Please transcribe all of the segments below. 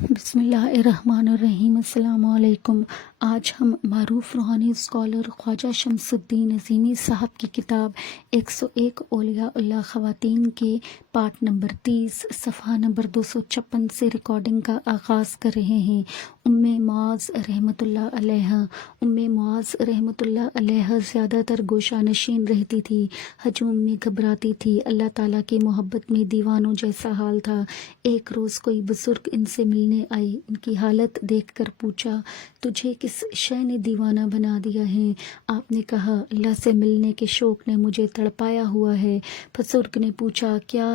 بسم اللہ الرحمن الرحیم۔ السلام علیکم۔ آج ہم معروف روحانی اسکالر خواجہ شمس الدین عظیمی صاحب کی کتاب 101 اولیاء اللہ خواتین کے پارٹ نمبر 30 صفحہ نمبر 256 سے ریکارڈنگ کا آغاز کر رہے ہیں۔ ام معاذ رحمۃ اللہ علیہ زیادہ تر گوشہ نشین رہتی تھی، ہجوم میں گھبراتی تھی، اللہ تعالیٰ کی محبت میں دیوانوں جیسا حال تھا۔ ایک روز کوئی بزرگ ان سے ملنے آئے، ان کی حالت دیکھ کر پوچھا، تجھے کس شے نے دیوانہ بنا دیا ہے؟ آپ نے کہا، اللہ سے ملنے کے شوق نے مجھے تڑپایا ہوا ہے۔ بزرگ نے پوچھا، کیا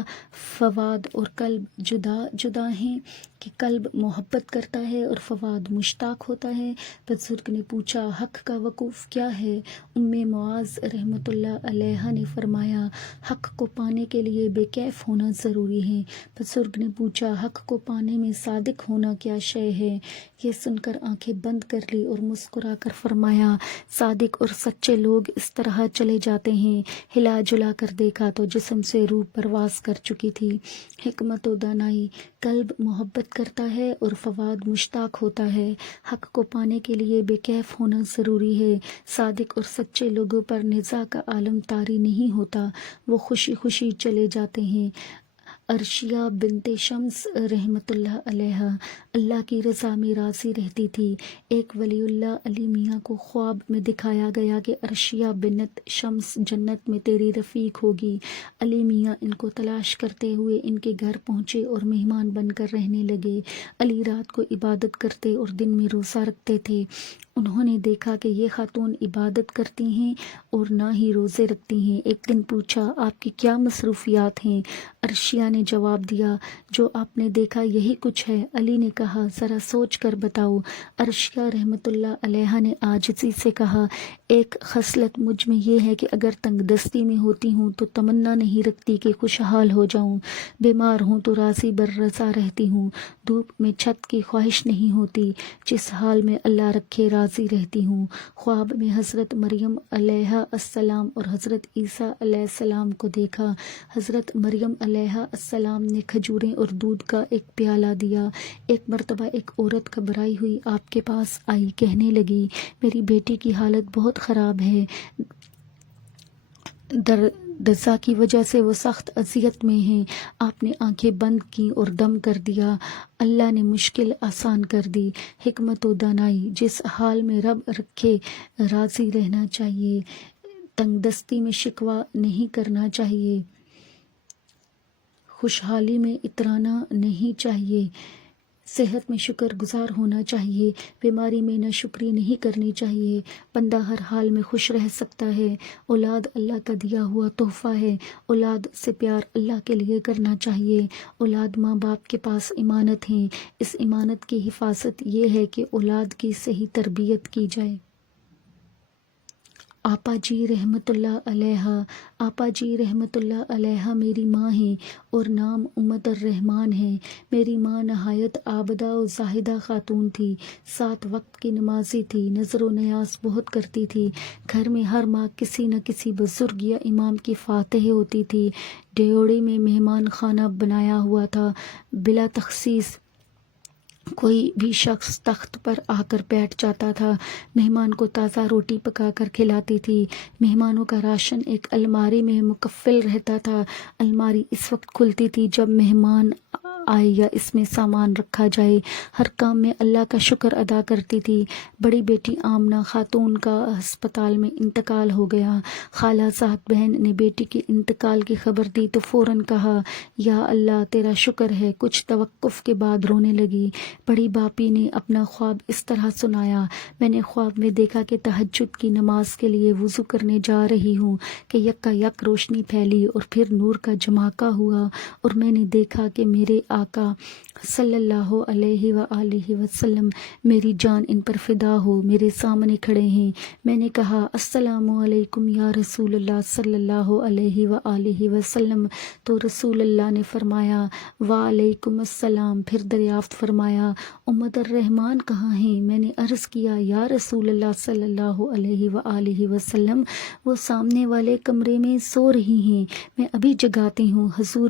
فواد اور قلب جدا جدا ہیں کہ قلب محبت کرتا ہے اور فواد مشتاق ہوتا ہے؟ بزرگ نے پوچھا، حق کا وقوف کیا ہے؟ ام معاذ رحمۃ اللہ علیہ نے فرمایا، حق کو پانے کے لیے بے کیف ہونا ضروری ہے۔ بزرگ نے پوچھا، حق کو پانے میں صادق ہونا کیا شے ہے؟ یہ سن کر آنکھیں بند کر لی اور مسکرا کر فرمایا، صادق اور سچے لوگ اس طرح چلے جاتے ہیں۔ ہلا جلا کر دیکھا تو جسم سے روح پرواز کر چکی تھی۔ حکمت و دانائی، قلب محبت کرتا ہے اور فواد مشتاق ہوتا ہے۔ حق کو پانے کے لیے بے کیف ہونا ضروری ہے۔ صادق اور سچے لوگوں پر نزاع کا عالم طاری نہیں ہوتا، وہ خوشی خوشی چلے جاتے ہیں۔ عرشیہ بنت شمس رحمۃ اللہ علیہ اللہ کی رضا میں راضی رہتی تھی۔ ایک ولی اللہ علی میاں کو خواب میں دکھایا گیا کہ عرشیہ بنت شمس جنت میں تیری رفیق ہوگی۔ علی میاں ان کو تلاش کرتے ہوئے ان کے گھر پہنچے اور مہمان بن کر رہنے لگے۔ علی رات کو عبادت کرتے اور دن میں روزہ رکھتے تھے۔ انہوں نے دیکھا کہ یہ خاتون عبادت کرتی ہیں اور نہ ہی روزے رکھتی ہیں۔ ایک دن پوچھا، آپ کی کیا مصروفیات ہیں؟ عرشیہ نے جواب دیا، جو آپ نے دیکھا یہی کچھ ہے۔ علی نے کہا، ذرا سوچ کر بتاؤ۔ عرشیہ رحمۃ اللہ علیہ نے عاجزی سے کہا، ایک خصلت مجھ میں یہ ہے کہ اگر تنگ دستی میں ہوتی ہوں تو تمنا نہیں رکھتی کہ خوشحال ہو جاؤں، بیمار ہوں تو راضی بر رضا رہتی ہوں، دھوپ میں چھت کی خواہش نہیں ہوتی، جس حال میں اللہ رکھے راضی رہتی ہوں۔ خواب میں حضرت مریم علیہ السلام اور حضرت عیسیٰ علیہ السلام کو دیکھا۔ حضرت مریم علیہ السلام نے کھجوریں اور دودھ کا ایک پیالہ دیا۔ ایک مرتبہ ایک عورت گھبرائی ہوئی آپ کے پاس آئی، کہنے لگی، میری بیٹی کی حالت بہت خراب ہے، دزا کی وجہ سے وہ سخت اذیت میں ہیں۔ آپ نے آنکھیں بند کی اور دم کر دیا۔ اللہ نے مشکل آسان کر دی۔ حکمت و دانائی، جس حال میں رب رکھے راضی رہنا چاہیے، تنگ دستی میں شکوہ نہیں کرنا چاہیے، خوشحالی میں اترانا نہیں چاہیے، صحت میں شکر گزار ہونا چاہیے، بیماری میں ناشکری نہیں کرنی چاہیے۔ بندہ ہر حال میں خوش رہ سکتا ہے۔ اولاد اللہ کا دیا ہوا تحفہ ہے، اولاد سے پیار اللہ کے لیے کرنا چاہیے۔ اولاد ماں باپ کے پاس امانت ہیں، اس امانت کی حفاظت یہ ہے کہ اولاد کی صحیح تربیت کی جائے۔ آپا جی رحمۃ اللہ علیہ میری ماں ہیں اور نام امت الرحمان ہے۔ میری ماں نہایت عابدہ و زاہدہ خاتون تھی، 7 وقت کی نمازی تھی، نظر و نیاز بہت کرتی تھی۔ گھر میں ہر ماہ کسی نہ کسی بزرگ یا امام کی فاتح ہوتی تھی۔ ڈیوڑی میں مہمان خانہ بنایا ہوا تھا، بلا تخصیص کوئی بھی شخص تخت پر آ کر بیٹھ جاتا تھا۔ مہمان کو تازہ روٹی پکا کر کھلاتی تھی۔ مہمانوں کا راشن ایک الماری میں مکفل رہتا تھا۔ الماری اس وقت کھلتی تھی جب مہمان آئے یا اس میں سامان رکھا جائے۔ ہر کام میں اللہ کا شکر ادا کرتی تھی۔ بڑی بیٹی آمنہ خاتون کا ہسپتال میں انتقال ہو گیا۔ خالہ ذات بہن نے بیٹی کے انتقال کی خبر دی تو فوراً کہا، یا اللہ تیرا شکر ہے۔ کچھ توقف کے بعد رونے لگی۔ بڑی باپی نے اپنا خواب اس طرح سنایا، میں نے خواب میں دیکھا کہ تہجد کی نماز کے لیے وضو کرنے جا رہی ہوں کہ یکا یک روشنی پھیلی اور پھر نور کا جھماکہ ہوا اور میں نے دیکھا کہ میرے آقا صلی اللہ علیہ وآلہ وسلم، میری جان ان پر فدا ہو، میرے سامنے کھڑے ہیں۔ میں نے کہا، السلام علیکم یا رسول اللہ صلی اللہ علیہ وآلہ وسلم، تو رسول اللہ نے فرمایا، وعلیکم السلام۔ پھر دریافت فرمایا، امت الرحمان کہاں ہیں؟ میں نے عرض کیا، یا رسول اللہ صلی اللہ علیہ وآلہ وسلم، وہ سامنے والے کمرے میں سو رہی ہیں، میں ابھی جگاتی ہوں۔ حضور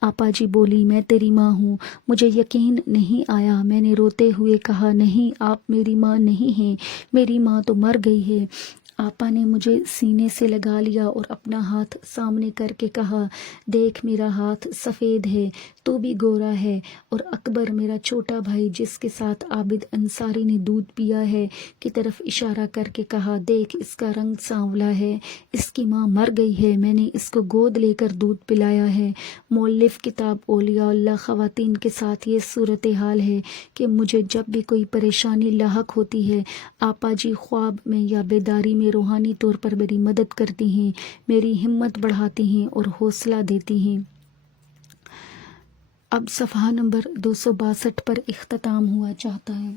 آپا جی بولی میں تیری ماں ہوں۔ مجھے یقین نہیں آیا، میں نے روتے ہوئے کہا نہیں آپ میری ماں نہیں ہیں، میری ماں تو مر گئی ہے۔ آپا نے مجھے سینے سے لگا لیا اور اپنا ہاتھ سامنے کر کے کہا دیکھ میرا ہاتھ سفید ہے، تو بھی گورا ہے، اور اکبر میرا چھوٹا بھائی جس کے ساتھ عابد انصاری نے دودھ پیا ہے کی طرف اشارہ کر کے کہا دیکھ اس کا رنگ سانولا ہے، اس کی ماں مر گئی ہے، میں نے اس کو گود لے کر دودھ پلایا ہے۔ مؤلف کتاب اولیاء اللہ خواتین کے ساتھ یہ صورتحال ہے کہ مجھے جب بھی کوئی پریشانی لاحق ہوتی ہے، آپا جی خواب میں یا بیداری میں روحانی طور پر میری مدد کرتی ہیں، میری ہمت بڑھاتی ہیں اور حوصلہ دیتی ہیں۔ اب صفحہ نمبر 262 پر اختتام ہوا چاہتا ہے۔